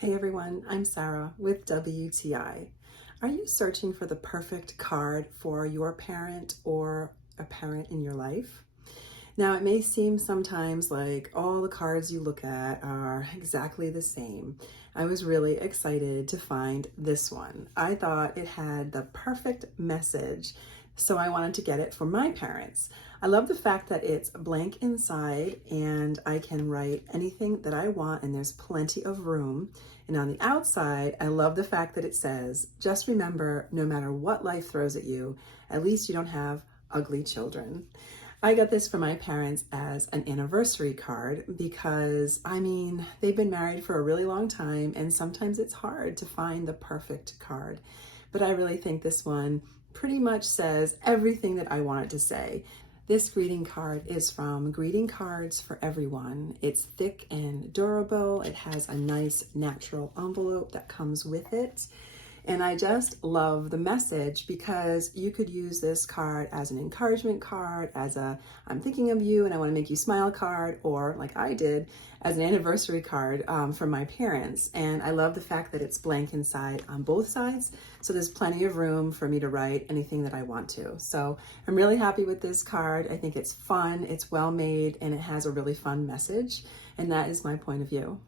Hey everyone, I'm Sarah with WTI. Are you searching for the perfect card for your parent or a parent in your life? Now, it may seem sometimes like all the cards you look at are exactly the same. I was really excited to find this one. I thought it had the perfect message, so I wanted to get it for my parents. I love the fact that it's blank inside and I can write anything that I want and there's plenty of room. And on the outside, I love the fact that it says, just remember, no matter what life throws at you, at least you don't have ugly children. I got this for my parents as an anniversary card because, they've been married for a really long time and sometimes it's hard to find the perfect card. But I really think this one pretty much says everything that I want it to say. This greeting card is from Greeting Cards for Everyone. It's thick and durable. It has a nice natural envelope that comes with it. And I just love the message because you could use this card as an encouragement card, as a I'm thinking of you and I want to make you smile card, or like I did, as an anniversary card for my parents. And I love the fact that it's blank inside on both sides. So there's plenty of room for me to write anything that I want to. So I'm really happy with this card. I think it's fun, it's well made, and it has a really fun message. And that is my point of view.